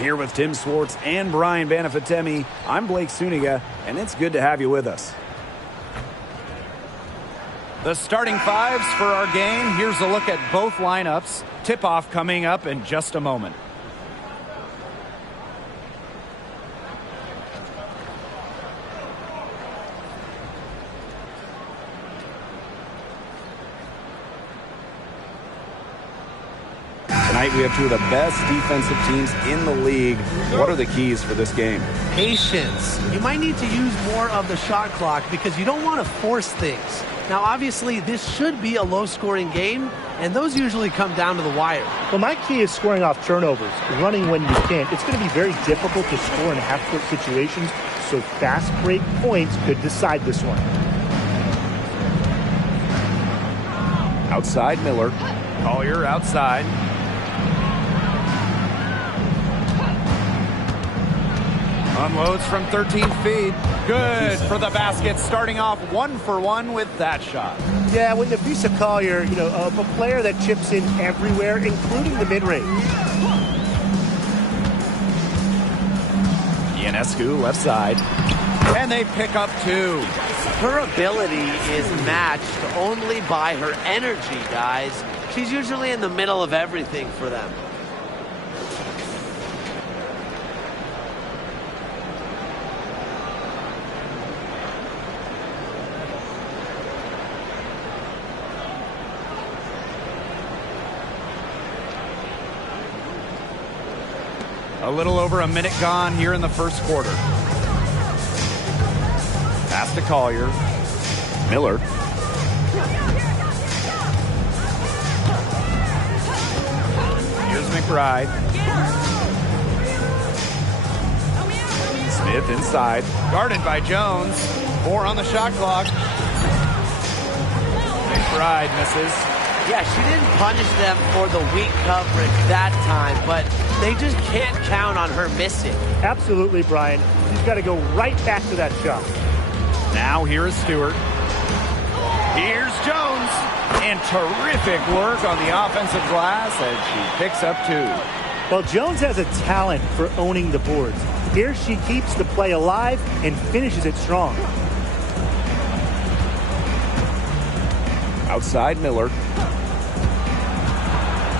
Here with Tim Swartz and Brian Banafitemi, I'm Blake Suniga, and it's good to have you with us. The starting fives for our game. Here's a look at both lineups. Tip-off coming up in just a moment. Tonight we have two of the best defensive teams in the league. What are the keys for this game? Patience. You might need to use more of the shot clock because you don't want to force things. Now, obviously, this should be a low-scoring game, and those usually come down to the wire. Well, my key is scoring off turnovers, running when you can. It's going to be very difficult to score in half-court situations, so fast break points could decide this one. Outside Miller. Collier outside. Unloads from 13 feet. Good for the basket. Starting off 1-for-1 with that shot. Yeah, when Nafisa Collier, a player that chips in everywhere, including the mid-range. Ionescu left side. And they pick up two. Her ability is matched only by her energy, guys. She's usually in the middle of everything for them. A little over a minute gone here in the first quarter. Pass to Collier. Miller. Here's McBride. Smith inside. Guarded by Jones. 4 on the shot clock. McBride misses. Yeah, she didn't punish them for the weak coverage that time, but they just can't count on her missing. Absolutely, Brian. She's got to go right back to that shot. Now here is Stewart. Here's Jones. And terrific work on the offensive glass as she picks up 2. Well, Jones has a talent for owning the boards. Here she keeps the play alive and finishes it strong. Outside Miller.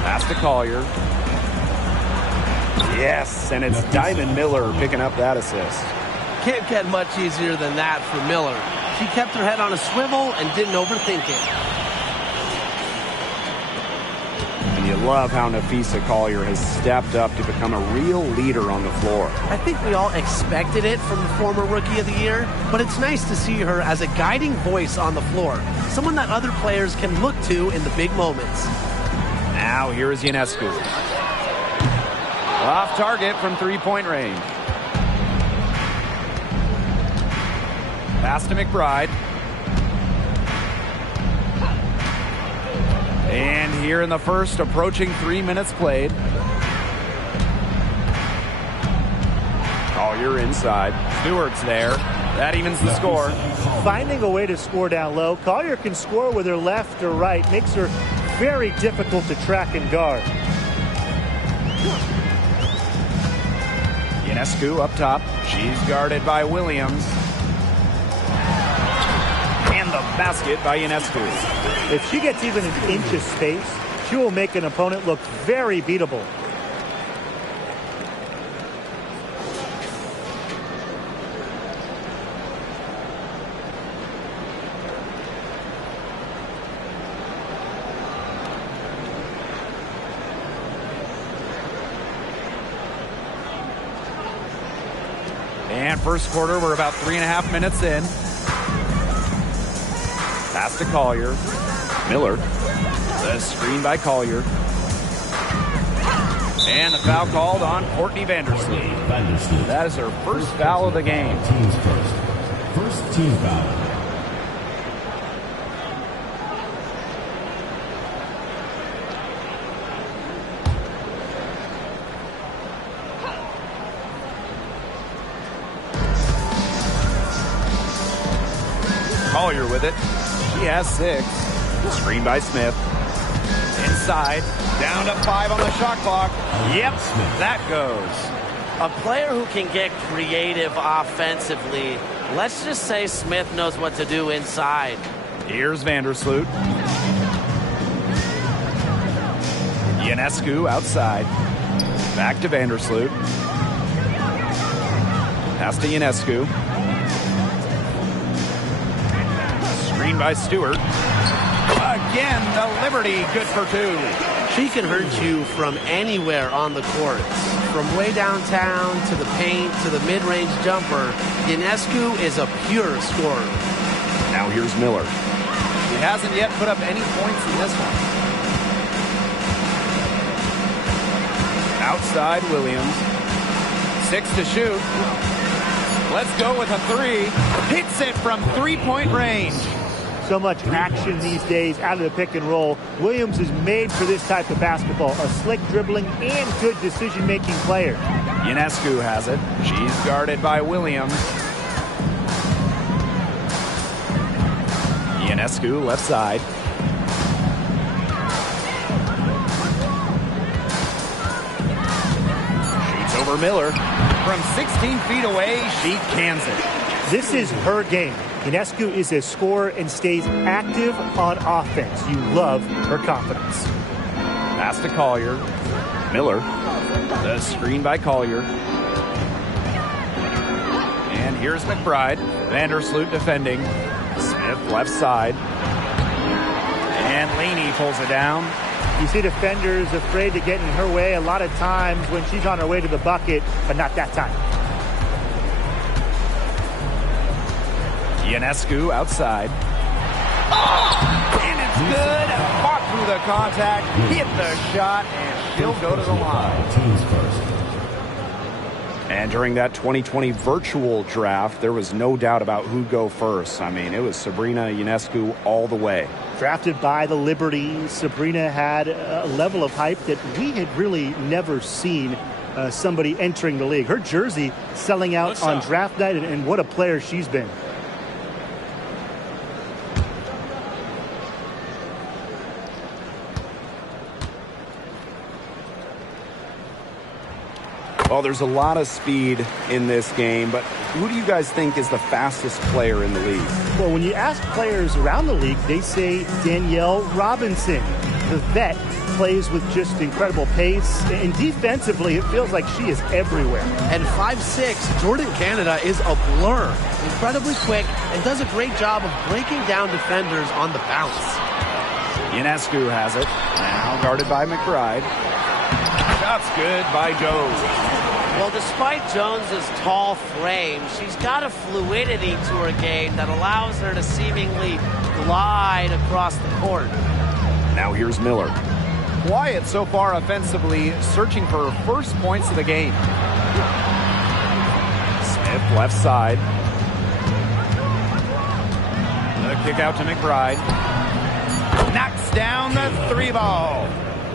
Pass to Collier. Yes, and it's Diamond Miller picking up that assist. Can't get much easier than that for Miller. She kept her head on a swivel and didn't overthink it. And you love how Nafisa Collier has stepped up to become a real leader on the floor. I think we all expected it from the former Rookie of the Year, but it's nice to see her as a guiding voice on the floor, someone that other players can look to in the big moments. Now here is Ionescu. Off target from three-point range. Pass to McBride. And here in the first, approaching 3 minutes played. Collier inside. Stewart's there. That evens the score. Finding a way to score down low. Collier can score with her left or right. Makes her very difficult to track and guard. Ionescu up top. She's guarded by Williams. And the basket by Ionescu. If she gets even an inch of space, she will make an opponent look very beatable. And first quarter, we're about 3.5 minutes in. Pass to Collier. Miller. The screen by Collier. And the foul called on Courtney Vandersloot. That is her first foul of the game. Team's first team foul. Collier with it. She has 6. Screen by Smith. Inside. Down to 5 on the shot clock. Yep, that goes. A player who can get creative offensively. Let's just say Smith knows what to do inside. Here's Vandersloot. Ionescu outside. Back to Vandersloot. Pass to Ionescu. Screen by Stewart. Again, the Liberty, good for two. She can hurt you from anywhere on the court. From way downtown to the paint to the mid-range jumper, Ionescu is a pure scorer. Now here's Miller. He hasn't yet put up any points in this one. Outside Williams. 6 to shoot. Let's go with a three. Hits it from three-point range. So much action these days out of the pick and roll. Williams is made for this type of basketball. A slick dribbling and good decision-making player. Ionescu has it. She's guarded by Williams. Ionescu left side. Shoots over Miller. From 16 feet away, she cans it. This is her game. Ionescu is a scorer and stays active on offense. You love her confidence. Pass to Collier. Miller. The screen by Collier. And here's McBride. Vandersloot defending. Smith left side. And Laney pulls it down. You see defenders afraid to get in her way a lot of times when she's on her way to the bucket, but not that time. Ionescu outside. Oh! And it's good. Fought through the contact, hit the shot, and she'll go to the line. Teams first. And during that 2020 virtual draft, there was no doubt about who'd go first. I mean, it was Sabrina Ionescu all the way. Drafted by the Liberty, Sabrina had a level of hype that we had really never seen somebody entering the league. Her jersey selling out on draft night, and what a player she's been. Well, there's a lot of speed in this game, but who do you guys think is the fastest player in the league? Well, when you ask players around the league, they say Danielle Robinson. The vet plays with just incredible pace, and defensively, it feels like she is everywhere. And 5'6", Jordan Canada is a blur. Incredibly quick and does a great job of breaking down defenders on the bounce. Ionescu has it. Now guarded by McBride. Shot's good by Jones. Well, despite Jones's tall frame, she's got a fluidity to her game that allows her to seemingly glide across the court. Now here's Miller. Quiet so far offensively, searching for her first points of the game. Smith left side. The kick out to McBride. Knocks down the three ball.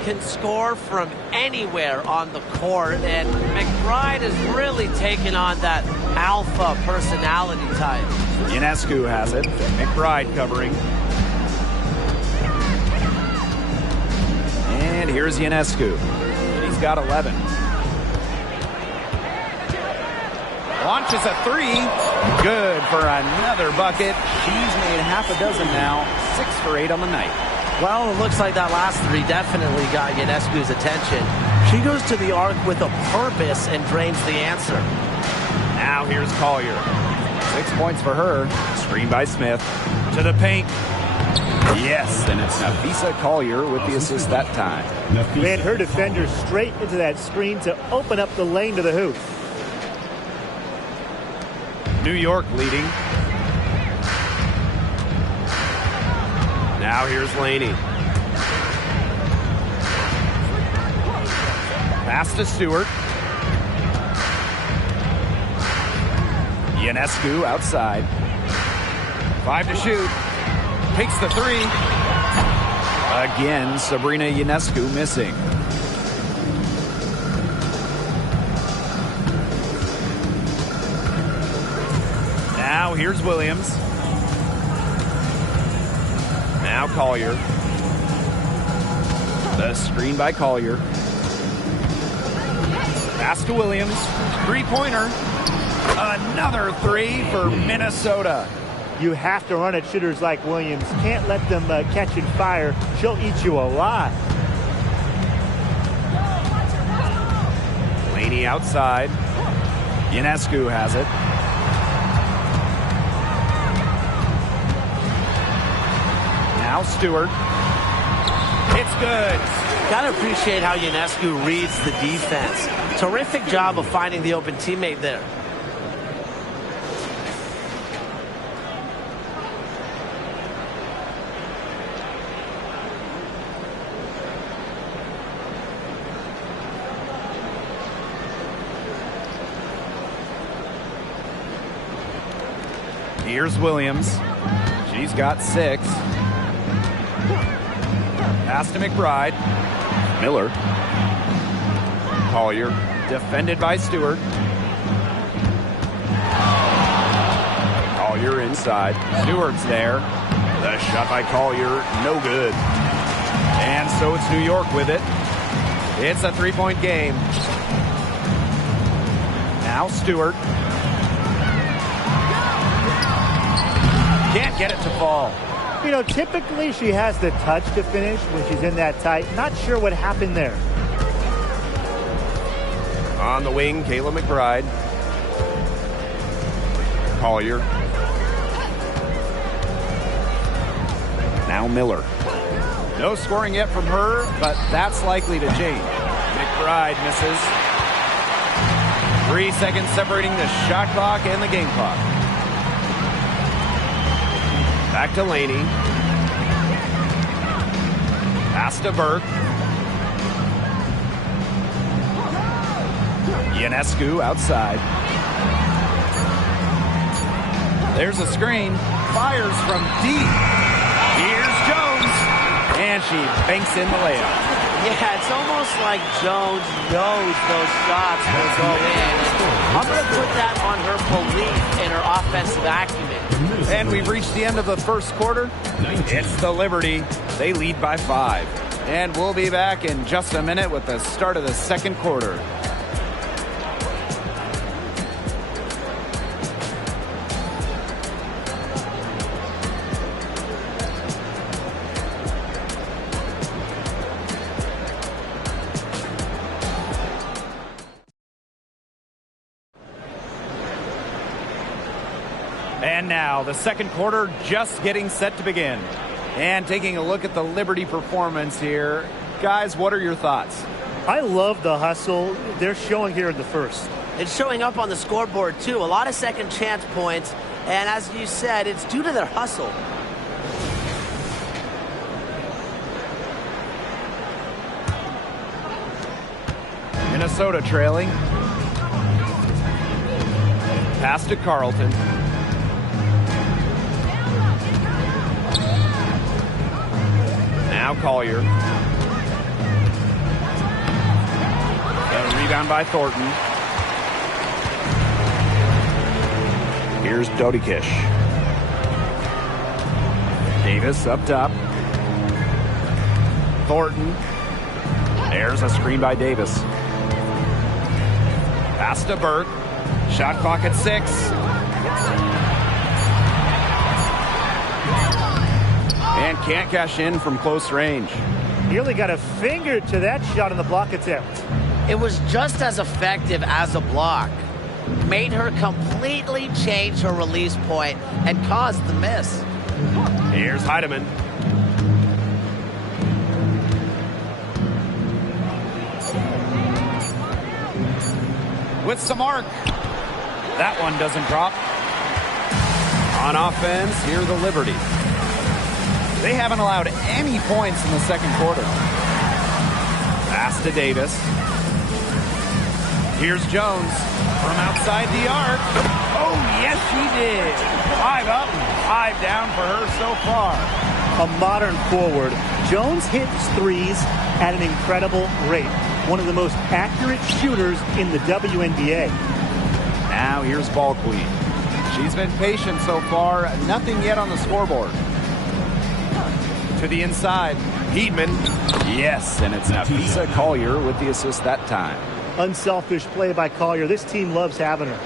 Can score from anywhere on the court, and McBride has really taken on that alpha personality type. Ionescu has it. McBride covering. And here's Ionescu. He's got 11. Launches a three. Good for another bucket. She's made half a dozen now. 6 for 8 on the night. Well, it looks like that last three definitely got Ionescu's attention. She goes to the arc with a purpose and drains the answer. Now here's Collier. 6 points for her. Screen by Smith. To the paint. Yes, and it's Nafisa Collier with the assist that time. Ran her defender straight into that screen to open up the lane to the hoop. New York leading. Now here's Laney. Pass to Stewart. Ionescu outside. 5 to shoot. Takes the three. Again, Sabrina Ionescu missing. Now here's Williams. Now Collier. The screen by Collier. Pass to Williams. Three-pointer. Another three for Minnesota. You have to run at shooters like Williams. Can't let them catch and fire. She'll eat you alive. Laney outside. Ionescu has it. Now Stewart. It's good. Gotta appreciate how Ionescu reads the defense. Terrific job of finding the open teammate there. Here's Williams. She's got 6. Pass to McBride. Miller. Collier. Defended by Stewart. Collier inside. Stewart's there. The shot by Collier, no good. And so it's New York with it. It's a 3-point game. Now Stewart. Can't get it to fall. You know, typically she has the touch to finish when she's in that tight. Not sure what happened there. On the wing, Kayla McBride. Collier. Now Miller. No scoring yet from her, but that's likely to change. McBride misses. 3 seconds separating the shot clock and the game clock. Back to Laney. Pass to Burke. Ionescu outside. There's a screen. Fires from deep. Here's Jones. And she banks in the layup. Yeah, it's almost like Jones knows those shots will go in. I'm going to put that on her belief in her offensive acumen. And we've reached the end of the first quarter. It's the Liberty. They lead by 5. And we'll be back in just a minute with the start of the second quarter. And now the second quarter just getting set to begin. And taking a look at the Liberty performance here. Guys, what are your thoughts? I love the hustle they're showing here in the first. It's showing up on the scoreboard, too. A lot of second chance points. And as you said, it's due to their hustle. Minnesota trailing. Pass to Carlton. Now Collier. A rebound by Thornton. Here's Dodikish. Davis up top. Thornton. There's a screen by Davis. Pass to Burke. Shot clock at 6. And can't cash in from close range. He only got a finger to that shot on the block attempt. It was just as effective as a block. Made her completely change her release point and caused the miss. Here's Heidemann. With some arc. That one doesn't drop. On offense, here the Liberty. They haven't allowed any points in the second quarter. Pass to Davis. Here's Jones from outside the arc. Oh, yes, he did. 5 up, 5 down for her so far. A modern forward. Jones hits threes at an incredible rate. One of the most accurate shooters in the WNBA. Now here's Ball Queen. She's been patient so far. Nothing yet on the scoreboard. To the inside. Heedman. Yes, and it's Nafisa Collier with the assist that time. unselfish play by Collier. This team loves having her.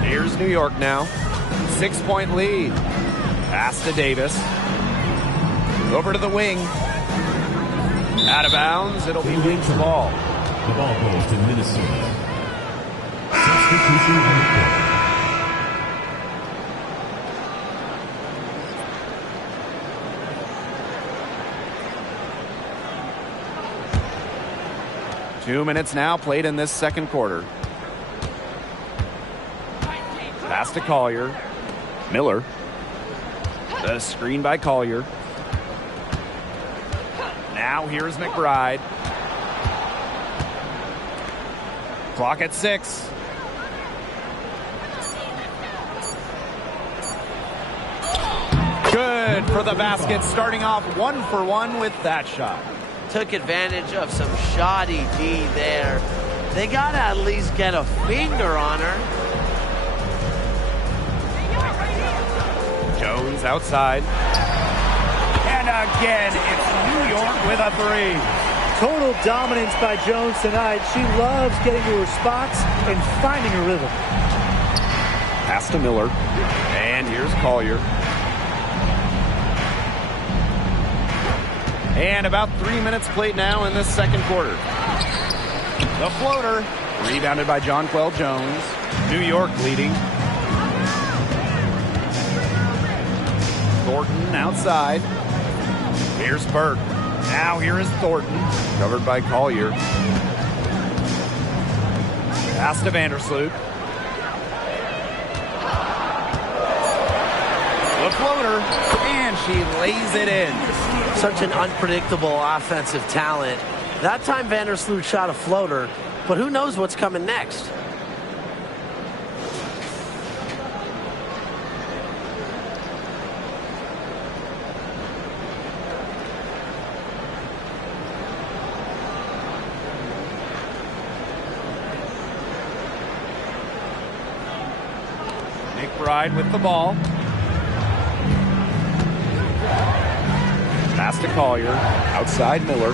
Here's New York now. 6-point lead. Pass to Davis. Over to the wing. Out of bounds. It'll be Lynx ball. The ball goes to Minnesota. Substitution on the court. Two minutes now played in this second quarter. Pass to Collier. Miller. The screen by Collier. Now here's McBride. Clock at 6. Good for the basket, starting off 1 for 1 with that shot. Took advantage of some shoddy D there. They got to at least get a finger on her. Jones outside. And again, it's New York with a 3. Total dominance by Jones tonight. She loves getting to her spots and finding her rhythm. Pass to Miller. And here's Collier. And about 3 minutes played now in this second quarter. The floater. Rebounded by Jonquel Jones. New York leading. Thornton outside. Here's Burke. Now here is Thornton. Covered by Collier. Pass to Vandersloot. The floater. And she lays it in. Such an unpredictable offensive talent. That time Vandersloot shot a floater, but who knows what's coming next? McBride with the ball. Pass to Collier. Outside Miller.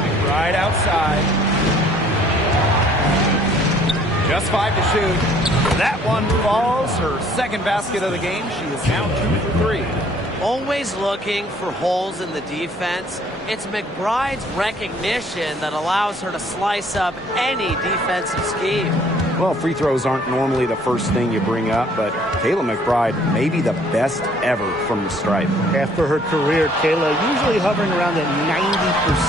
McBride outside. Just 5 to shoot. That one falls. Her second basket of the game. She is now 2 for 3. Always looking for holes in the defense. It's McBride's recognition that allows her to slice up any defensive scheme. Well, free throws aren't normally the first thing you bring up, but Kayla McBride may be the best ever from the stripe. After her career, Kayla usually hovering around that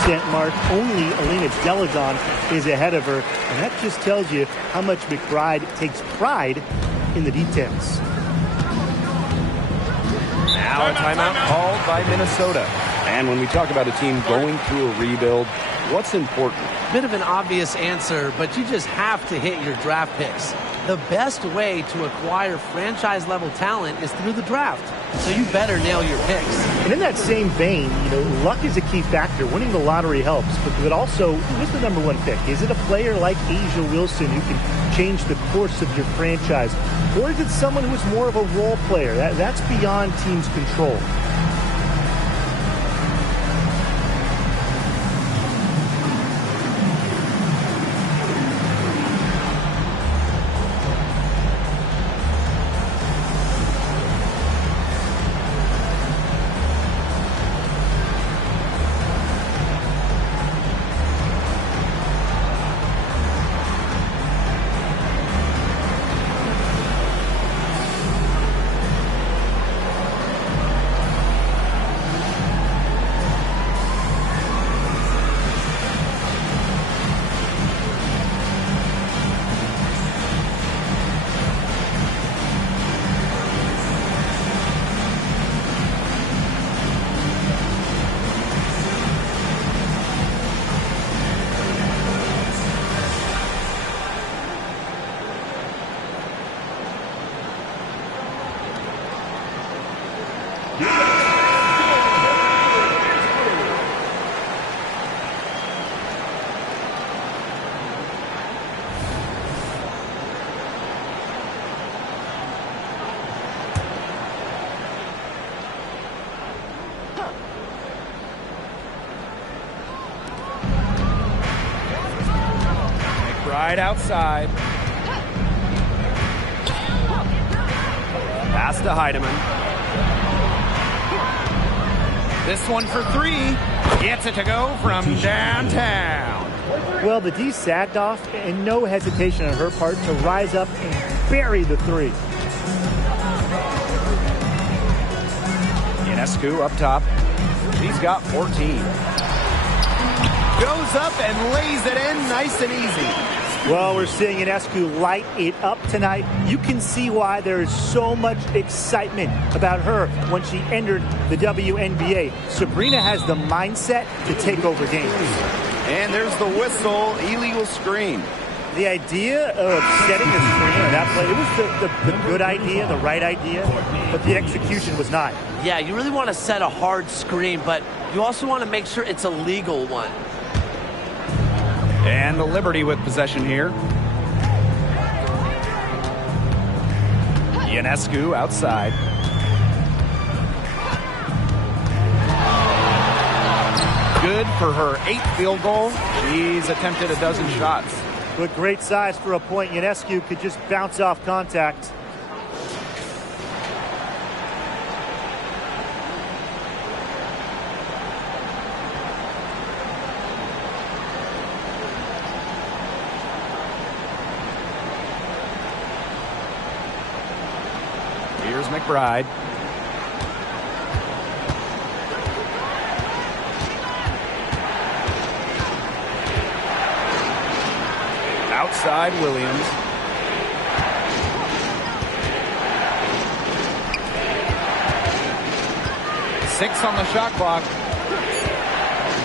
90% mark. Only Alina Delagon is ahead of her, and that just tells you how much McBride takes pride in the details. Now a timeout called by Minnesota. And when we talk about a team going through a rebuild, what's important? Bit of an obvious answer, but you just have to hit your draft picks. The best way to acquire franchise-level talent is through the draft, so you better nail your picks. And in that same vein, luck is a key factor. Winning the lottery helps, but also, who's the number one pick? Is it a player like Asia Wilson who can change the course of your franchise? Or is it someone who's more of a role player? That's beyond teams' control. McBride outside. Pass to Heidemann. This one for three. Gets it to go from downtown. Well, the D sagged off, and no hesitation on her part to rise up and bury the three. Ionescu up top. He's got 14. Goes up and lays it in nice and easy. Well, we're seeing Ionescu light it up tonight. You can see why there is so much excitement about her when she entered the WNBA. Sabrina has the mindset to take over games. And there's the whistle, illegal screen. The idea of setting a screen on that play, it was the good idea, the right idea, but the execution was not. Yeah, you really want to set a hard screen, but you also want to make sure it's a legal one. And the Liberty with possession here. Ionescu outside. Good for her 8th field goal. She's attempted a dozen shots. With great size for a point, Ionescu could just bounce off contact. Here's McBride. Outside Williams. Six on the shot clock.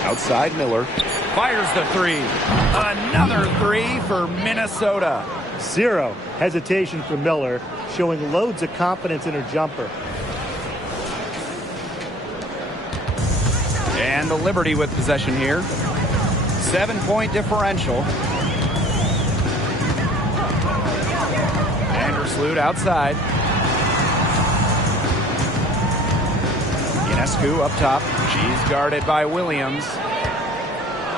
Outside Miller. Fires the three. Another three for Minnesota. Zero hesitation for Miller, showing loads of confidence in her jumper. And the Liberty with possession here. 7-point differential. Vandersloot outside. Ionescu up top. She's guarded by Williams.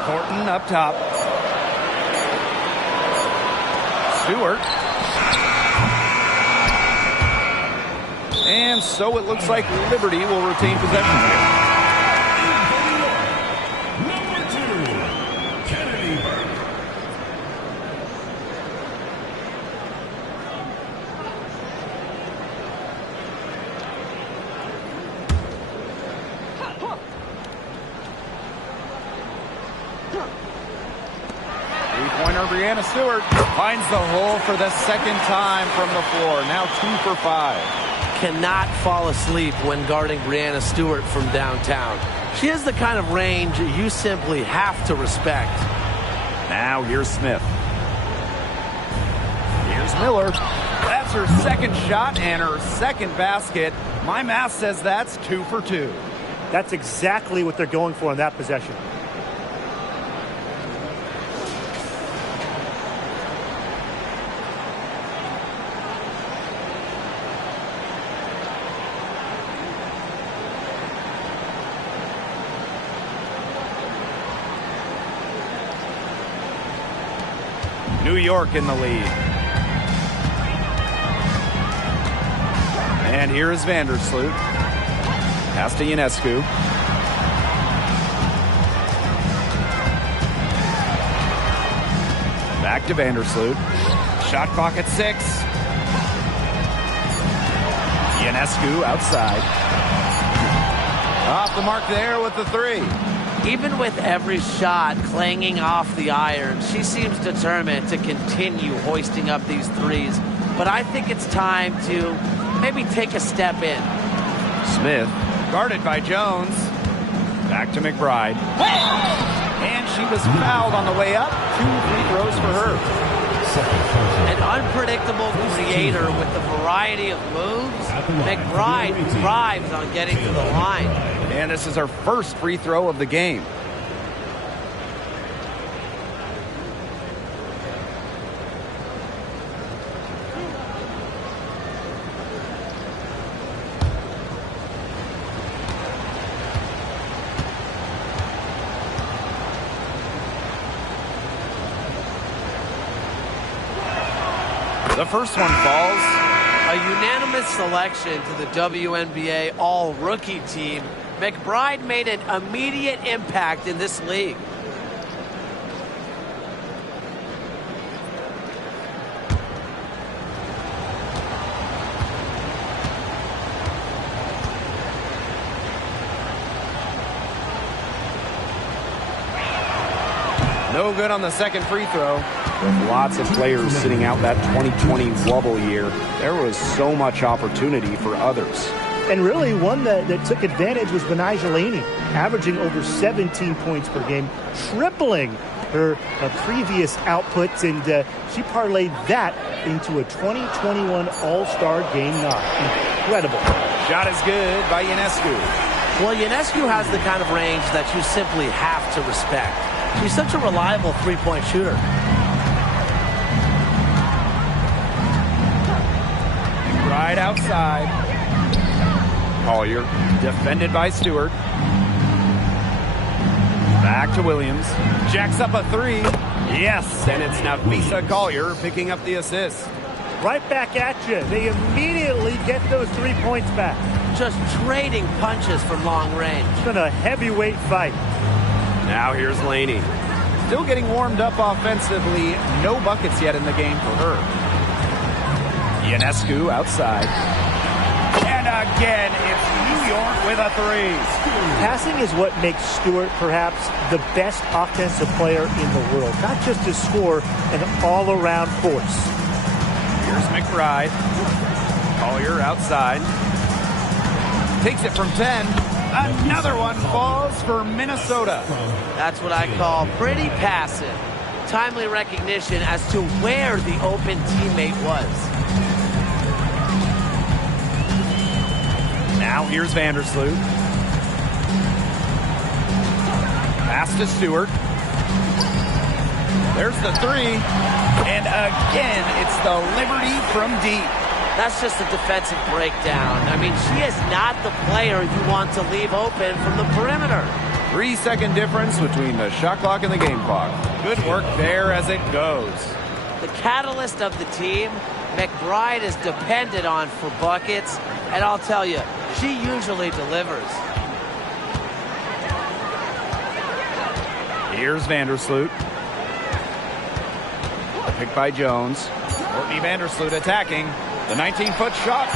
Thornton up top. Stewart. And so it looks like Liberty will retain possession here. Number 2, Kennedy. 3-pointer Brianna Stewart finds the hole for the second time from the floor. Now 2 for 5. Cannot fall asleep when guarding Brianna Stewart from downtown. She has the kind of range you simply have to respect. Now here's Smith. Here's Miller. That's her second shot and her second basket. My math says that's 2 for 2. That's exactly what they're going for in that possession. New York in the lead. And here is Vandersloot. Pass to Ionescu. Back to Vandersloot. Shot clock at 6. Ionescu outside. Off the mark there with the 3. Even with every shot clanging off the iron, she seems determined to continue hoisting up these threes. But I think it's time to maybe take a step in. Smith, guarded by Jones. Back to McBride. And she was fouled on the way up. 2 free throws for her. An unpredictable creator with a variety of moves. McBride thrives on getting to the line. And this is her first free throw of the game. The first one falls. A unanimous selection to the WNBA all-rookie team. McBride made an immediate impact in this league. No good on the second free throw. With lots of players sitting out that 2020 bubble year, there was so much opportunity for others. And really, one that took advantage was Benijah Laney, averaging over 17 points per game, tripling her previous outputs, and she parlayed that into a 2021 All-Star Game 9. Incredible. Shot is good by Ionescu. Well, Ionescu has the kind of range that you simply have to respect. She's such a reliable three-point shooter. Right outside. Collier, defended by Stewart. Back to Williams. Jacks up a three. Yes, and it's Nafisa Collier picking up the assist. Right back at you. They immediately get those 3 points back. Just trading punches from long range. It's been a heavyweight fight. Now here's Laney. Still getting warmed up offensively. No buckets yet in the game for her. Ionescu outside. And again, it's New York with a three. Passing is what makes Stewart perhaps the best offensive player in the world. Not just to score, an all-around force. Here's McBride. Collier outside. Takes it from 10. Another one falls for Minnesota. That's what I call pretty passive. Timely recognition as to where the open teammate was. Now here's Vandersloot. Pass to Stewart. There's the three. And again, it's the Liberty from deep. That's just a defensive breakdown. I mean, she is not the player you want to leave open from the perimeter. 3 second difference between the shot clock and the game clock. Good work there as it goes. The catalyst of the team, McBride is depended on for buckets, and I'll tell you, she usually delivers. Here's Vandersloot. Picked by Jones. Courtney Vandersloot attacking. The 19-foot shot.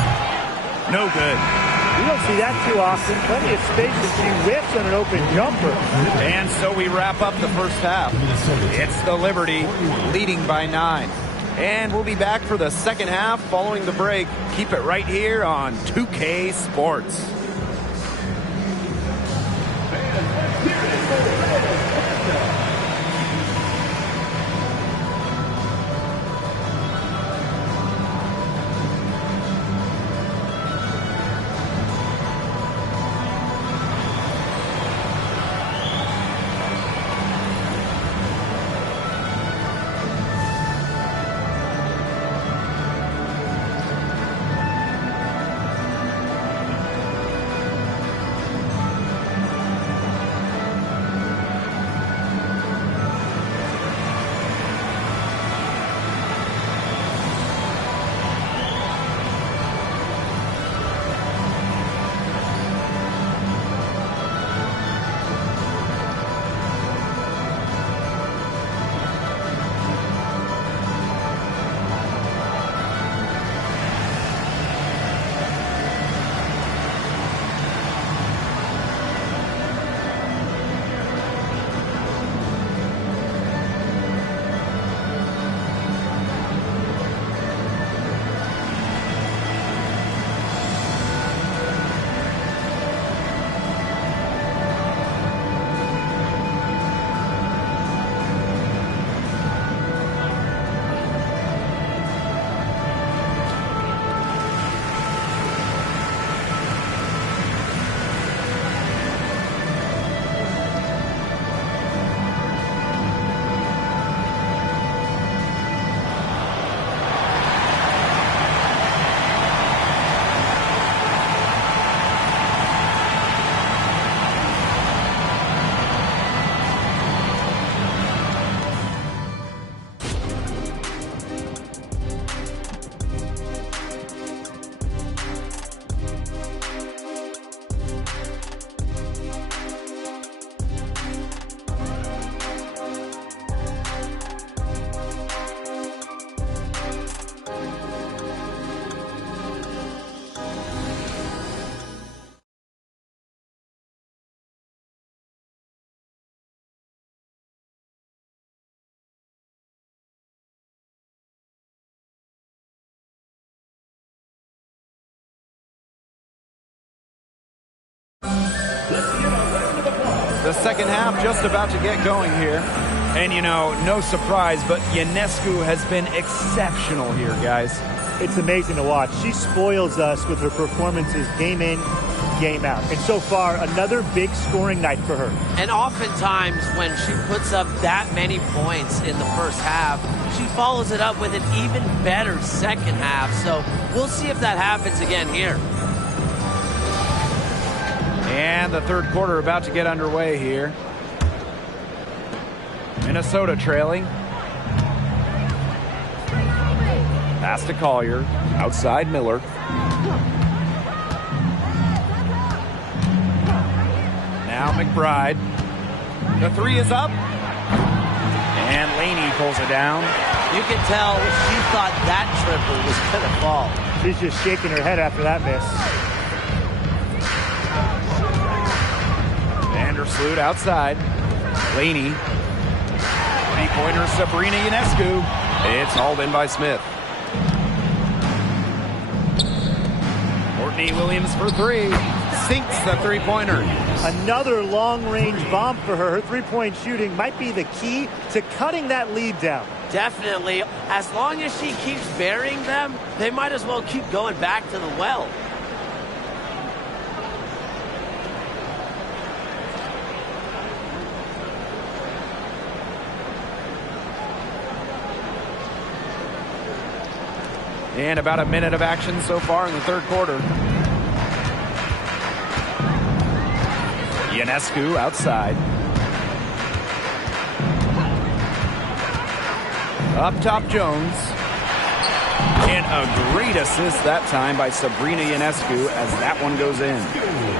No good. We don't see that too often. Plenty of space as she whips on an open jumper. And so we wrap up the first half. It's the Liberty leading by 9. And we'll be back for the second half following the break. Keep it right here on 2K Sports. The second half just about to get going here. And, you know, no surprise, but Ionescu has been exceptional here, guys. It's amazing to watch. She spoils us with her performances game in, game out. And so far, another big scoring night for her. And oftentimes when she puts up that many points in the first half, she follows it up with an even better second half. So we'll see if that happens again here. And the third quarter about to get underway here. Minnesota trailing. Pass to Collier. Outside Miller. Now McBride. The three is up. And Laney pulls it down. You can tell she thought that triple was going to fall. She's just shaking her head after that miss. Vandersloot outside. Laney. Three-pointer Sabrina Ionescu. It's hauled in by Smith. Courtney Williams for three. Sinks the three-pointer. Another long-range bomb for her. Her three-point shooting might be the key to cutting that lead down. Definitely. As long as she keeps burying them, they might as well keep going back to the well. And about a minute of action so far in the third quarter. Ionescu outside. Up top Jones. And a great assist that time by Sabrina Ionescu as that one goes in.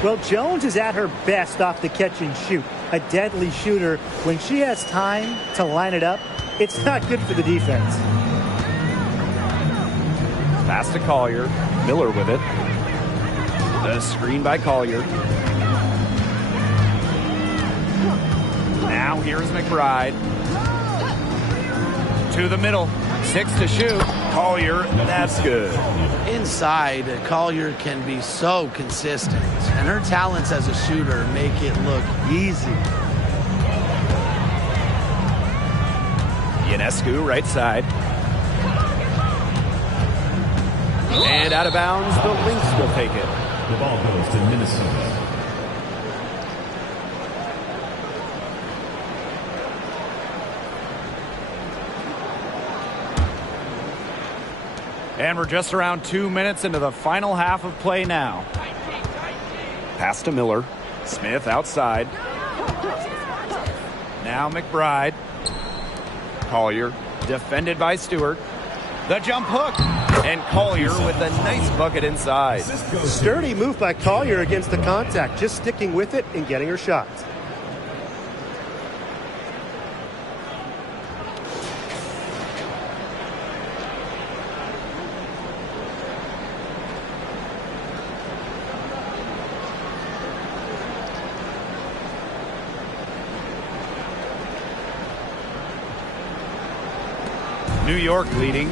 Well, Jones is at her best off the catch and shoot. A deadly shooter. When she has time to line it up, it's not good for the defense. Pass to Collier. Miller with it. The screen by Collier. Now here's McBride. To the middle. 6 to shoot. Collier, that's good. Inside, Collier can be so consistent, and her talents as a shooter make it look easy. Ionescu, right side. And out of bounds, the Lynx will take it. The ball goes to Minnesota. And we're just around 2 minutes into the final half of play now. Pass to Miller. Smith outside. Now McBride. Collier defended by Stewart. The jump hook. And Collier with a nice bucket inside. Sturdy move by Collier against the contact, just sticking with it and getting her shots. New York leading.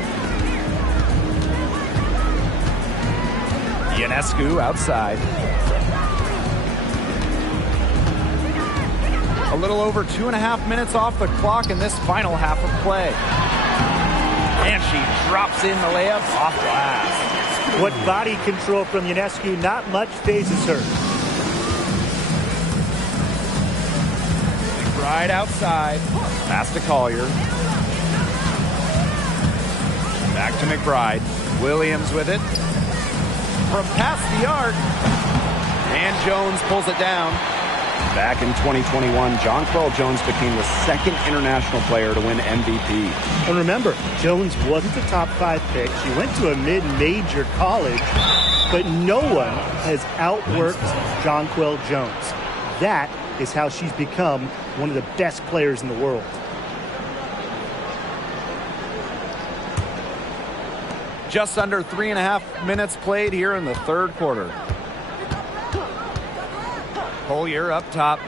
Ionescu outside. A little over 2.5 minutes off the clock in this final half of play. And she drops in the layup off glass. What body control from Ionescu, not much phases her. Right outside. Pass to Collier. Back to McBride. Williams with it. From past the arc. And Jones pulls it down. Back in 2021, Jonquel Jones became the second international player to win MVP. And remember, Jones wasn't a top 5 pick. She went to a mid-major college, but no one has outworked Jonquel Jones. That is how she's become one of the best players in the world. Just under 3.5 minutes played here in the third quarter. Collier up top.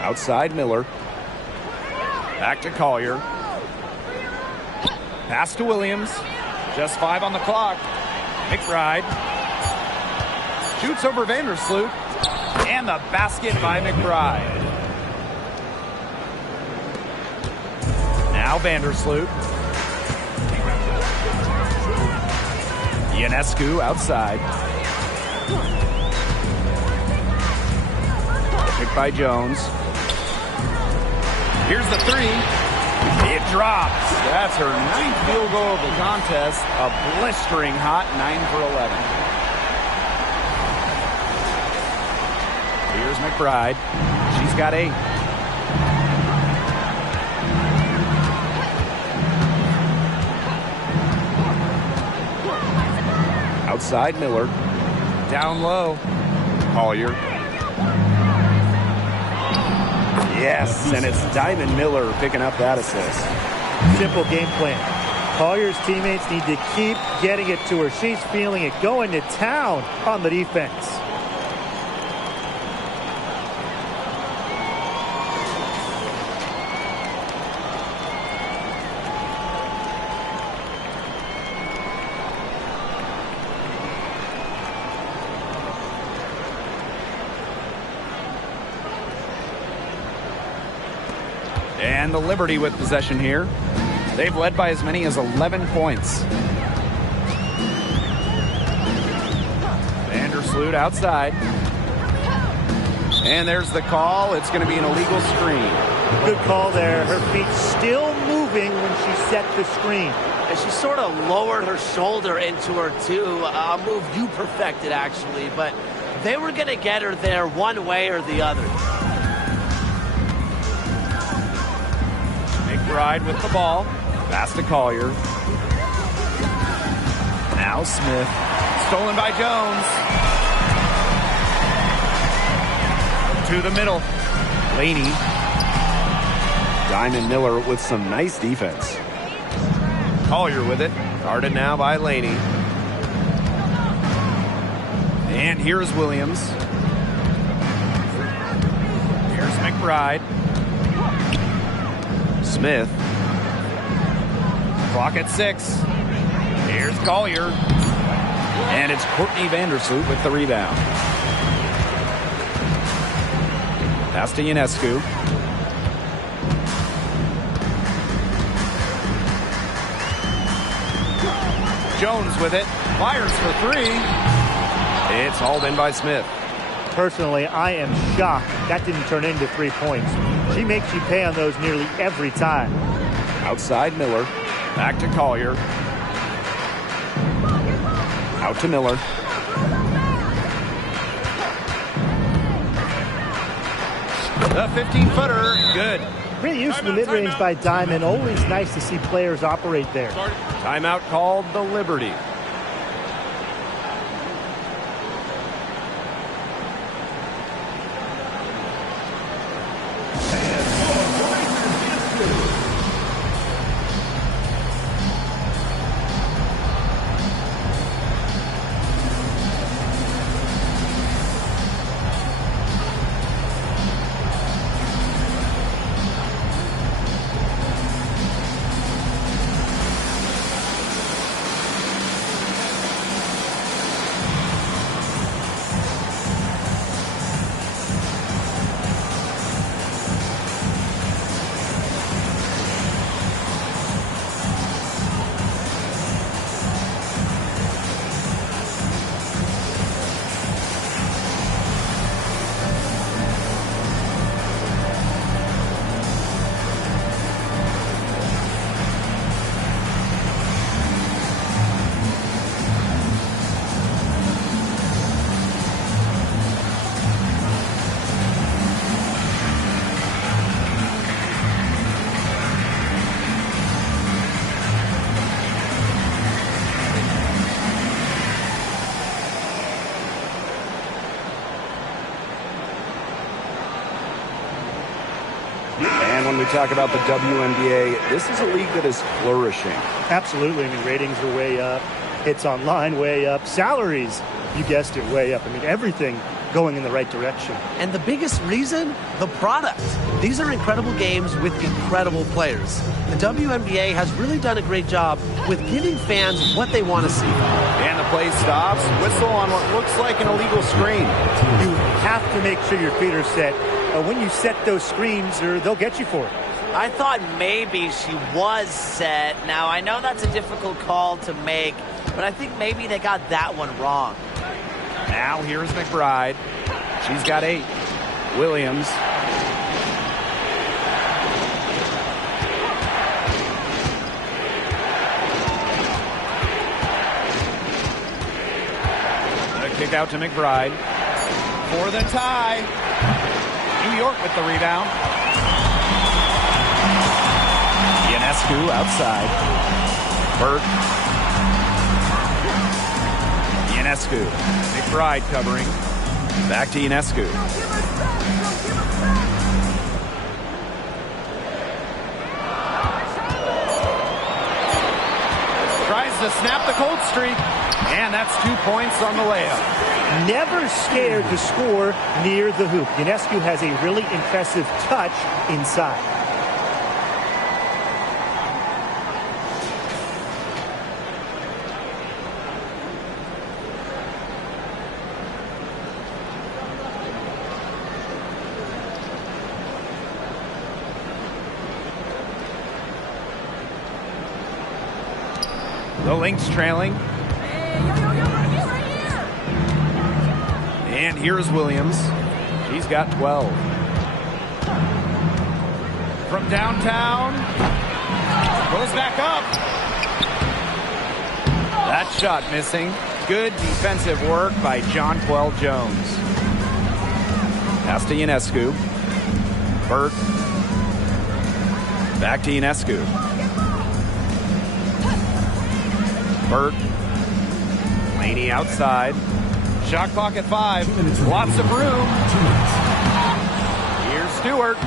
Outside Miller. Back to Collier. Pass to Williams. Just 5 on the clock. McBride. Shoots over Vandersloot. And the basket by McBride. Now Vandersloot. Ionescu outside. Picked by Jones. Here's the three. It drops. That's her 9th field goal of the contest. A blistering hot 9 for 11. Here's McBride. She's got 8. Outside Miller. Down low. Collier. Yes, and it's Diamond Miller picking up that assist. Simple game plan. Collier's teammates need to keep getting it to her. She's feeling it, going to town on the defense. And the Liberty with possession here. They've led by as many as 11 points. Vandersloot outside. And there's the call. It's going to be an illegal screen. Good call there. Her feet still moving when she set the screen. And she sort of lowered her shoulder into her, too. A move you perfected, actually. But they were going to get her there one way or the other. McBride with the ball. Pass to Collier. Now Smith. Stolen by Jones. To the middle. Laney. Diamond Miller with some nice defense. Collier with it. Guarded now by Laney. And here's Williams. Here's McBride. Smith. Clock at 6. Here's Collier. And it's Courtney Vandersloot with the rebound. Pass to Ionescu. Jones with it. Fires for 3. It's hauled in by Smith. Personally, I am shocked that didn't turn into 3 points. She makes you pay on those nearly every time. Outside Miller. Back to Collier. Out to Miller. The 15-footer. Good. Great use of the mid-range by Diamond. Always nice to see players operate there. Timeout called the Liberty. And when we talk about the WNBA, this is a league that is flourishing. Absolutely. I mean, ratings are way up. Hits online way up. Salaries, you guessed it, way up. I mean, everything going in the right direction. And the biggest reason, the product. These are incredible games with incredible players. The WNBA has really done a great job with giving fans what they want to see. And the play stops. Whistle on what looks like an illegal screen. You have to make sure your feet are set. When you set those screens, they'll get you for it. I thought maybe she was set. Now, I know that's a difficult call to make, but I think maybe they got that one wrong. Now here's McBride. She's got 8. Williams. A kick out to McBride. For the tie. New York with the rebound. Ionescu outside. Burt. Ionescu. McBride covering. Back to Ionescu. Tries to snap the cold streak. And that's 2 points on the layup. Never scared to score near the hoop. Ionescu has a really impressive touch inside. The Lynx trailing. And here's Williams. She's got 12. From downtown. Goes back up. That shot missing. Good defensive work by Jonquel Jones. Pass to Ionescu. Burt. Back to Ionescu. Burt. Laney outside. Shot clock at 5. Lots of room. Here's Stewart.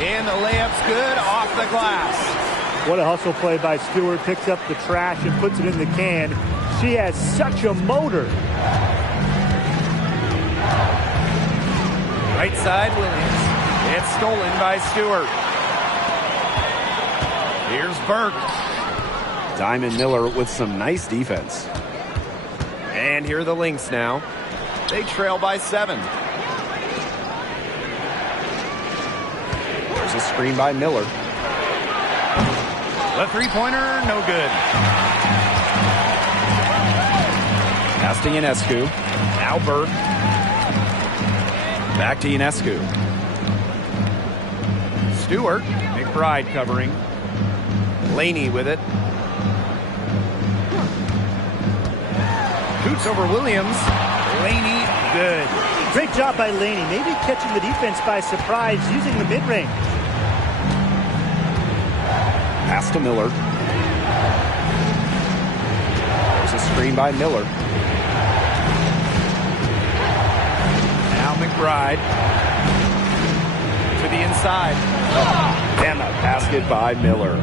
And the layup's good off the glass. What a hustle play by Stewart. Picks up the trash and puts it in the can. She has such a motor. Right side, Williams. It's stolen by Stewart. Here's Burke. Diamond Miller with some nice defense. And here are the Lynx now. They trail by 7. There's a screen by Miller. The three-pointer, no good. Pass to Ionescu. Now Burke. Back to Ionescu. Stewart. McBride covering. Laney with it. Shoots over Williams. Laney, good. Great job by Laney. Maybe catching the defense by surprise using the mid-range. Pass to Miller. There's a screen by Miller. Now McBride. To the inside. And a basket by Miller.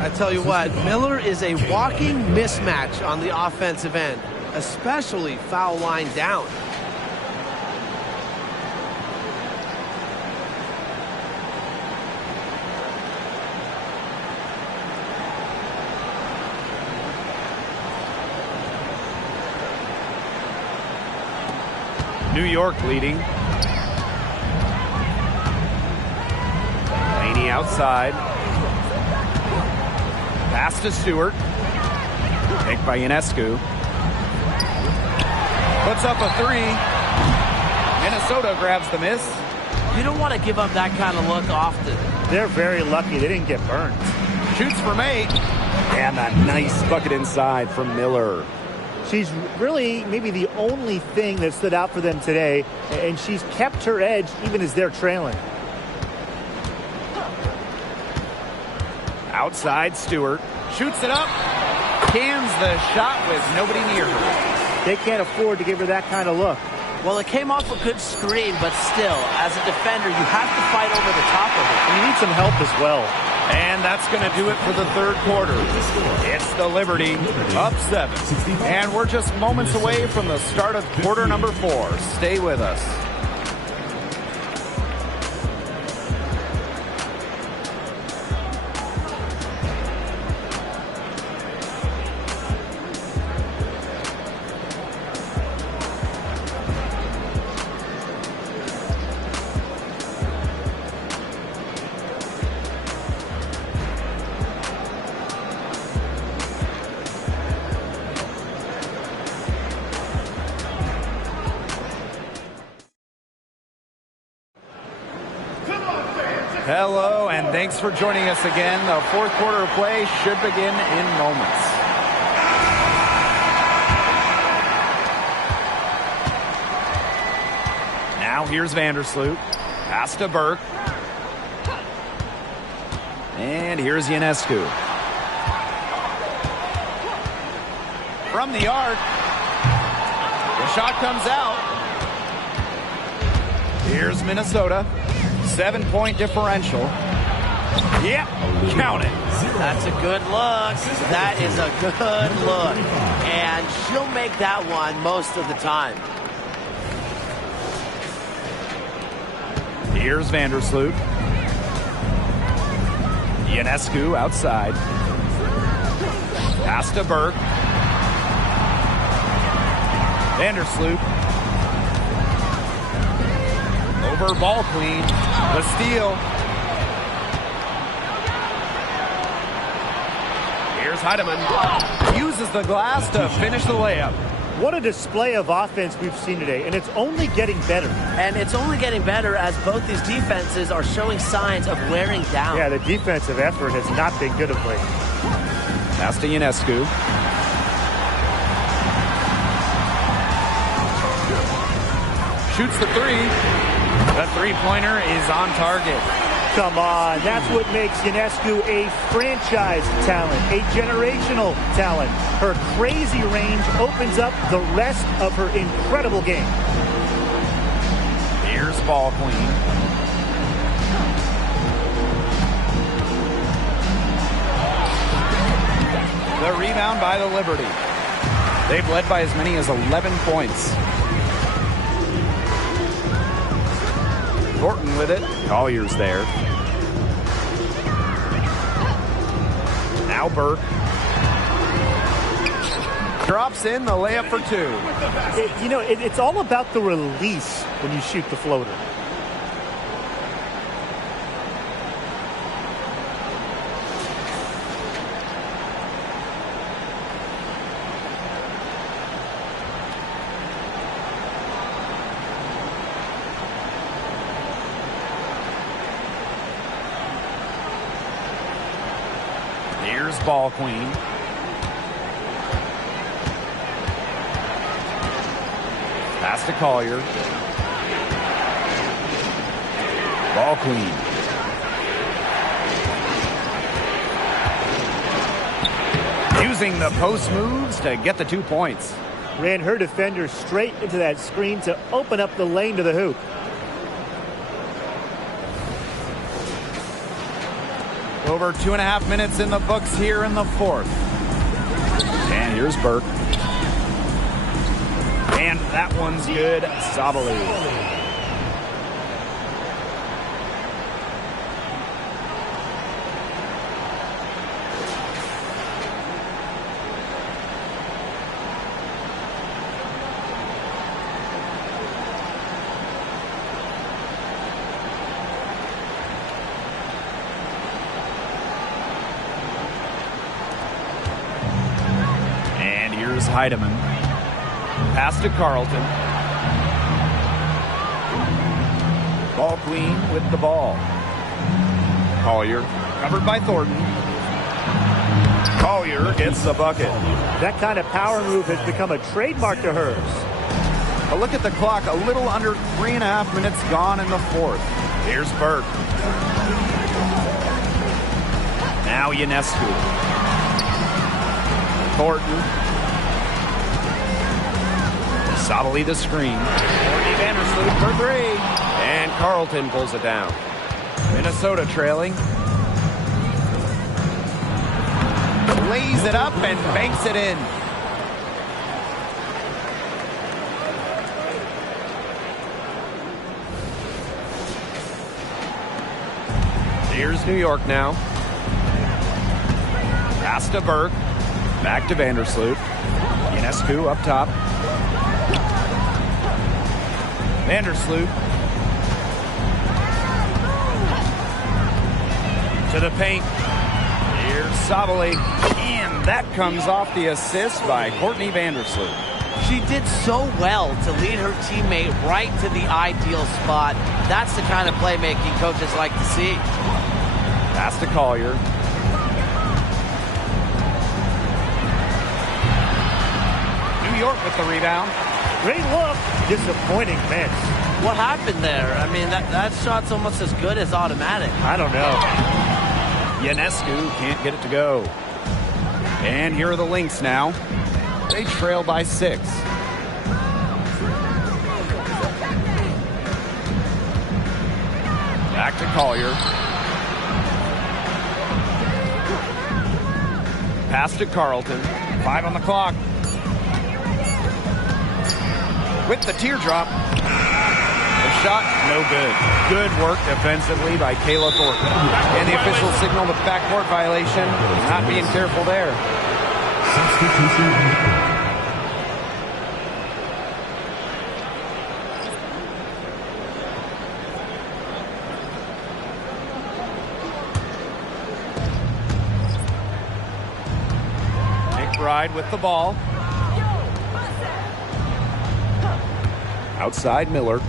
I tell you what, Miller is a walking mismatch on the offensive end, especially foul line down. New York leading. Laney outside. Pass to Stewart. Picked by Ionescu. Puts up a 3. Minnesota grabs the miss. You don't want to give up that kind of look often. They're very lucky they didn't get burned. Shoots from 8. And a nice bucket inside from Miller. She's really maybe the only thing that stood out for them today, and she's kept her edge even as they're trailing. Outside Stewart. Shoots it up. Cans the shot with nobody near her. They can't afford to give her that kind of look. Well, it came off a good screen, but still, as a defender, you have to fight over the top of it. And you need some help as well. And that's going to do it for the third quarter. It's the Liberty up 7. And we're just moments away from the start of quarter number 4. Stay with us. Hello, and thanks for joining us again. The fourth quarter of play should begin in moments. Now here's Vandersloot. Pass to Burke. And here's Ionescu. From the arc. The shot comes out. Here's Minnesota. 7-point differential. Yep, count it. That's a good look. That is a good look. And she'll make that one most of the time. Here's Vandersloot. Ionescu outside. Pass to Burke. Vandersloot. Over ball queen. The steal. Here's Heidemann. Uses the glass to finish the layup. What a display of offense we've seen today, and it's only getting better. And it's only getting better as both these defenses are showing signs of wearing down. Yeah, the defensive effort has not been good of late. Pass to Ionescu. Shoots the three. The three-pointer is on target. Come on, that's what makes Ionescu a franchise talent, a generational talent. Her crazy range opens up the rest of her incredible game. Here's ball queen. The rebound by the Liberty. They've led by as many as 11 points. Thornton with it. Collier's there. Now Burke. Drops in the layup for two. It's all about the release when you shoot the floater. Here's ball queen. Pass to Collier. Ball queen. Using the post moves to get the 2 points. Ran her defender straight into that screen to open up the lane to the hoop. Over 2.5 minutes in the books here in the fourth. And here's Burke. And that one's good. Sabali. And here's Heidemann. Pass to Carlton. Ball queen with the ball. Collier covered by Thornton. Collier gets the bucket. That kind of power move has become a trademark to hers. A look at the clock. A little under 3.5 minutes gone in the fourth. Here's Burke. Now Ionescu. Thornton. Sabali the screen. Courtney Vandersloot for three. And Carlton pulls it down. Minnesota trailing. Lays it up and banks it in. Here's New York now. Pass to Burke. Back to Vandersloot. Ionescu up top. Vandersloot. To the paint. Here's Sabali. And that comes off the assist by Courtney Vandersloot. She did so well to lead her teammate right to the ideal spot. That's the kind of playmaking coaches like to see. Pass to Collier. New York with the rebound. Great look. Disappointing miss. What happened there? I mean, that shot's almost as good as automatic. I don't know. Ionescu can't get it to go. And here are the Lynx now. They trail by 6. Back to Collier. Pass to Carlton. 5 on the clock. With the teardrop. The shot, no good. Good work defensively by Kayla Thornton. And the official signal the backcourt violation. Not being careful there. Substitution. McBride with the ball. Outside Miller.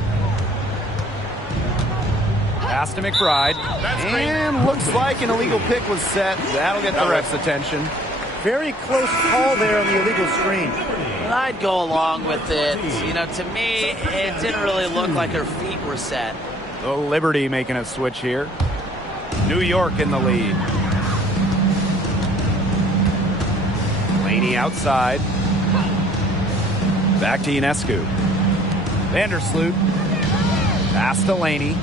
Pass to McBride. And looks like an illegal pick was set. That'll get the ref's attention. Very close call there on the illegal screen. But I'd go along with it. You know, to me, it didn't really look like her feet were set. The Liberty making a switch here. New York in the lead. Laney outside. Back to Ionescu. Vandersloot. Pass to Laney.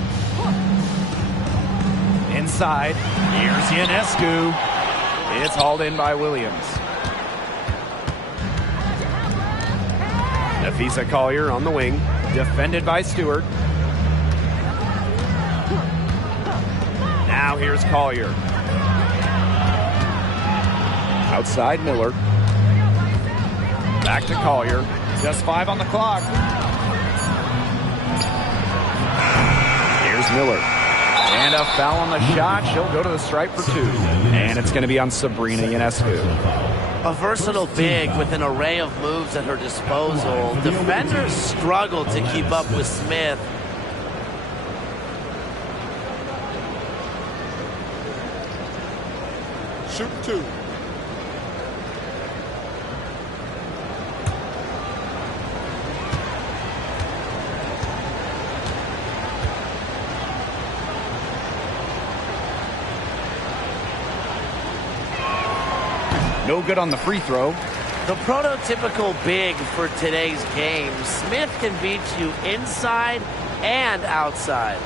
Inside. Here's Ionescu. It's hauled in by Williams. Nafisa Collier on the wing. Defended by Stewart. Now here's Collier. Outside Miller. Back to Collier. Just 5 on the clock. Here's Miller. And a foul on the shot. She'll go to the stripe for 2. And it's going to be on Sabrina Ionescu. A versatile big with an array of moves at her disposal. Defenders struggle to keep up with Smith. Shoot 2. No good on the free throw. The prototypical big for today's game. Smith can beat you inside and outside.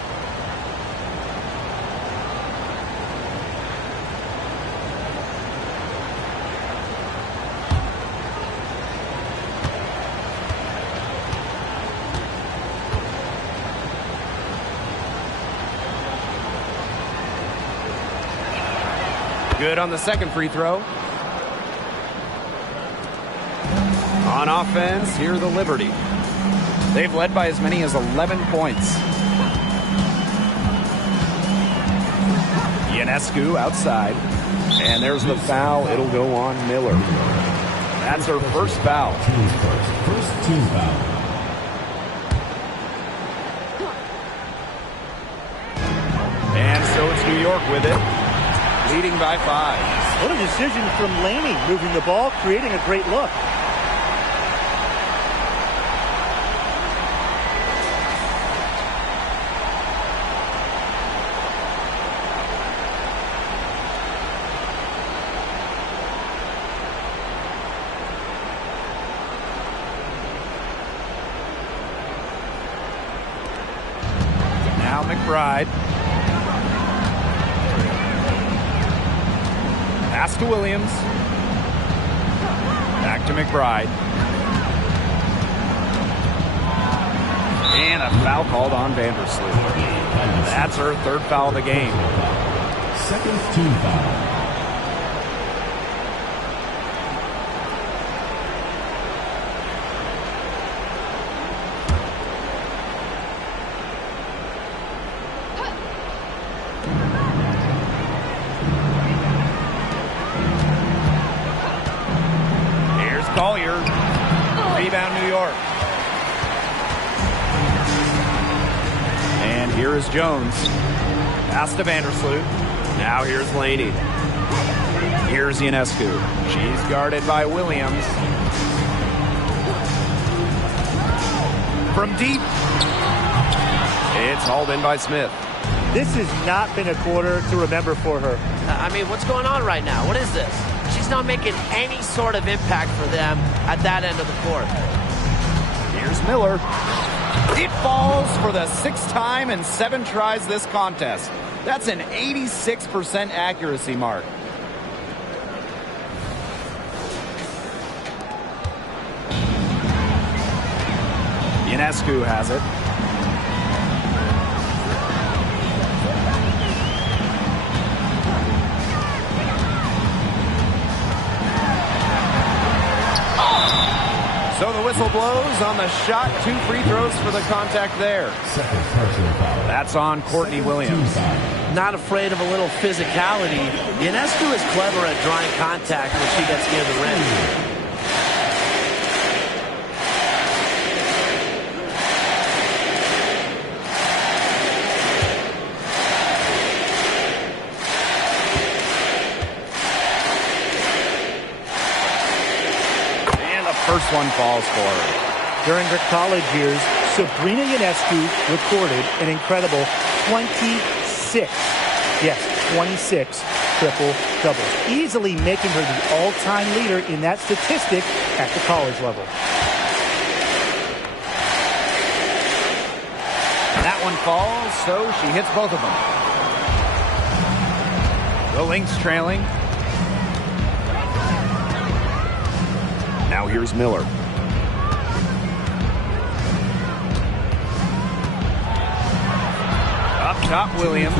Good on the second free throw. On offense, here are the Liberty. They've led by as many as 11 points. Ionescu outside. And there's the foul. It'll go on Miller. That's her first foul. First team foul. And so it's New York with it. Leading by 5. What a decision from Laney, moving the ball, creating a great look. Now McBride. Pass to Williams. Back to McBride. And a foul called on Vandersloot. That's her third foul of the game. Second team foul. Collier. Rebound here is Jones. Pass to Vandersloot. Now here's Laney. Here's Ionescu. She's guarded by Williams. From deep. It's hauled in by Smith. This has not been a quarter to remember for her. I mean, what's going on right now? What is this? She's not making any sort of impact for them at that end of the court. Here's Miller. It falls for the 6th time in 7 tries this contest. That's an 86% accuracy mark. Ionescu has it. So the whistle blows on the shot. 2 free throws for the contact there. Second personal foul. That's on Courtney Williams. Not afraid of a little physicality. Ionescu is clever at drawing contact when she gets near the rim. First one falls for her. During her college years, Sabrina Ionescu recorded an incredible 26. Yes, 26 triple-doubles, easily making her the all-time leader in that statistic at the college level. That one falls, so she hits both of them. The Lynx trailing. Now here's Miller. Up top, Williams.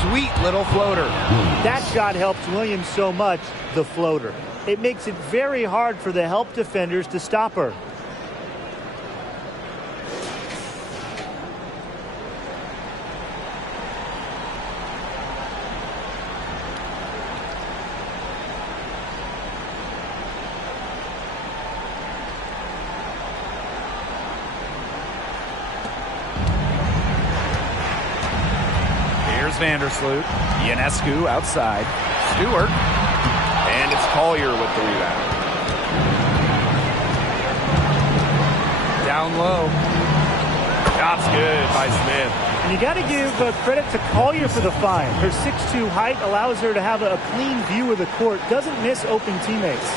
Sweet little floater. That shot helps Williams so much, the floater. It makes it very hard for the help defenders to stop her. Vandersloot. Ionescu outside. Stewart. And it's Collier with the rebound. Down low. Shot's good by Smith. And you got to give credit to Collier for the find. Her 6'2" height allows her to have a clean view of the court. Doesn't miss open teammates.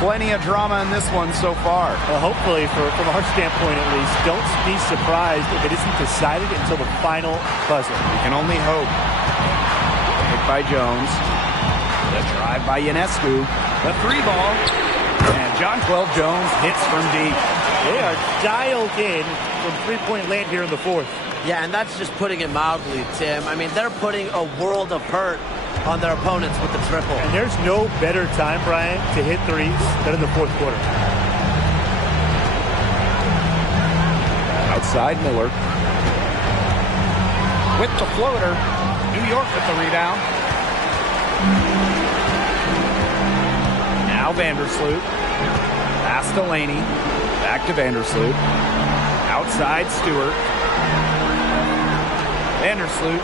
Plenty of drama in this one so far. Well, hopefully, from our standpoint at least, don't be surprised if it isn't decided until the final buzzer. We can only hope. Hit by Jones. The drive by Ionescu. The 3-ball. And Jonquel Jones hits from deep. They are dialed in from three-point land here in the 4th. Yeah, and that's just putting it mildly, Tim. I mean, they're putting a world of hurt on their opponents with the triple. And there's no better time, Brian, to hit threes than in the 4th quarter. Outside Miller. With the floater. New York with the rebound. Now Vandersloot. Pass to Laney. Back to Vandersloot. Outside Stewart. Vandersloot.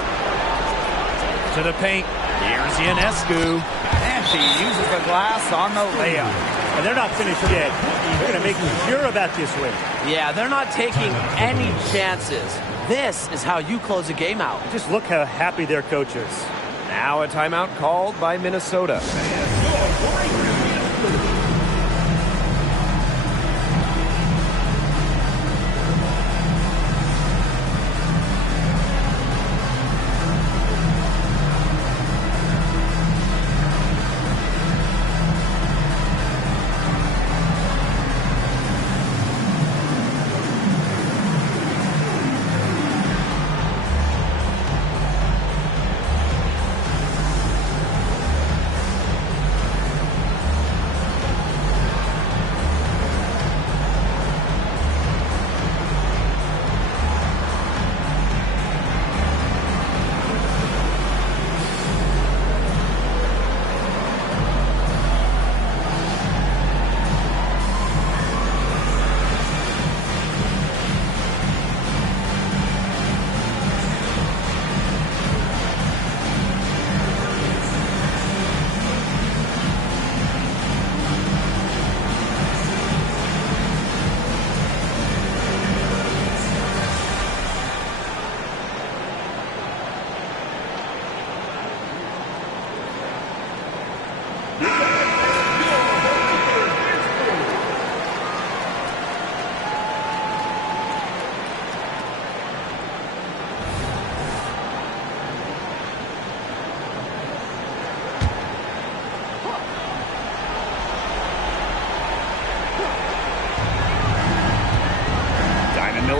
To the paint. Here's Ionescu. And she uses the glass on the layup. And they're not finished yet. They're going to make sure about this win. Yeah, they're not taking any chances. This is how you close a game out. Just look how happy their coach is. Now a timeout called by Minnesota.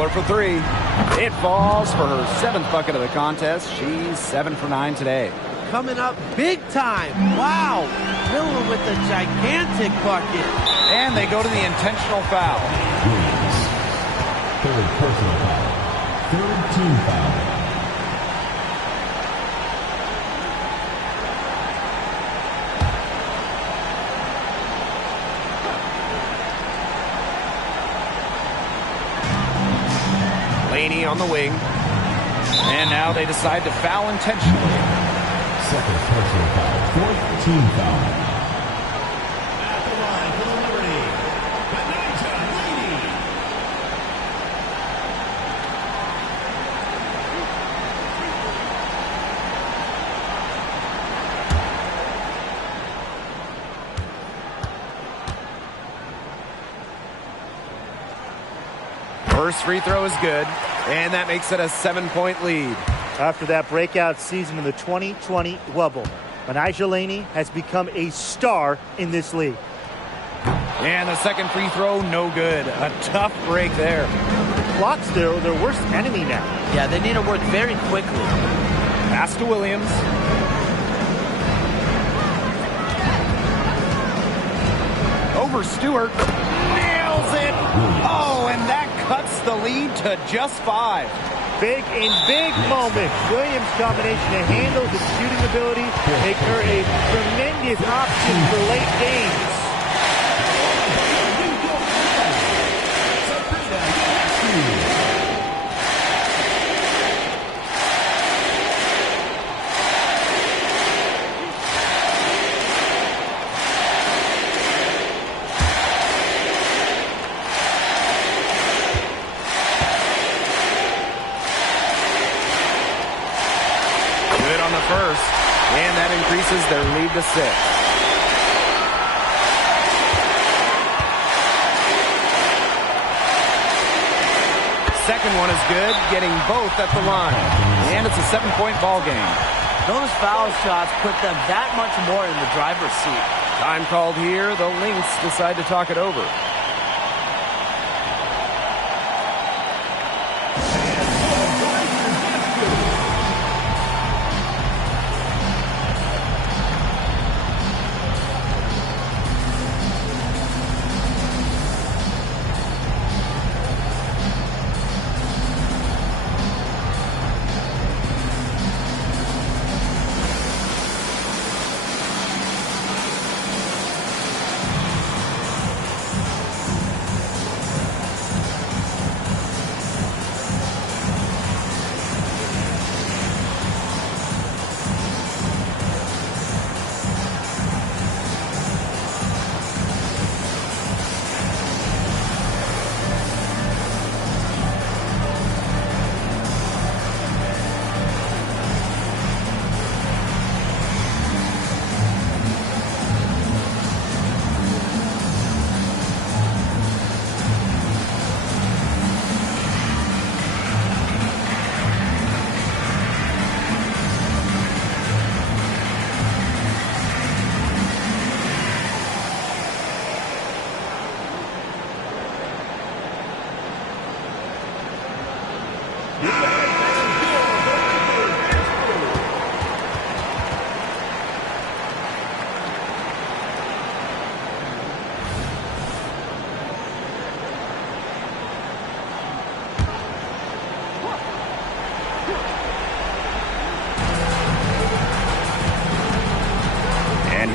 Miller for three. It falls for her 7th bucket of the contest. She's 7 for 9 today. Coming up big time. Wow. Miller with a gigantic bucket. And they go to the intentional foul. Williams. Third personal foul. Third team foul. Laney on the wing. And now they decide to foul intentionally. Second personal foul. Fourth team foul. At the line for the Liberty, Laney. First free throw is good, and that makes it a 7-point lead. After that breakout season in the 2020 bubble, Anijah Laney has become a star in this league. And the second free throw, no good. A tough break there. Clock's their worst enemy now. Yeah, they need to work very quickly. Pass to Williams. Over Stewart. Nails it. Oh, and that cuts the lead to just 5. Big moments. Williams' combination of handles and shooting ability make her a tremendous option for late games. First, and that increases their lead to 6. Second one is good, getting both at the line. And it's a 7-point ball game. Those foul shots put them that much more in the driver's seat. Time called here. The Lynx decide to talk it over.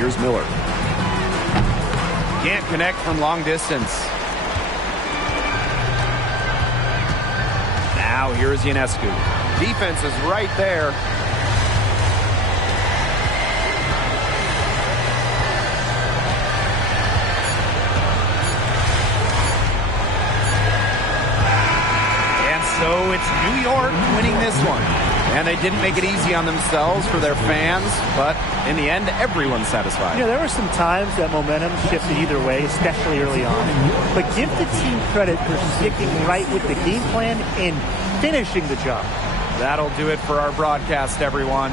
Here's Miller. Can't connect from long distance. Now here's Ionescu. Defense is right there. And so it's New York winning this one. And they didn't make it easy on themselves for their fans, but in the end, everyone's satisfied. You know, there were some times that momentum shifted either way, especially early on. But give the team credit for sticking right with the game plan and finishing the job. That'll do it for our broadcast, everyone.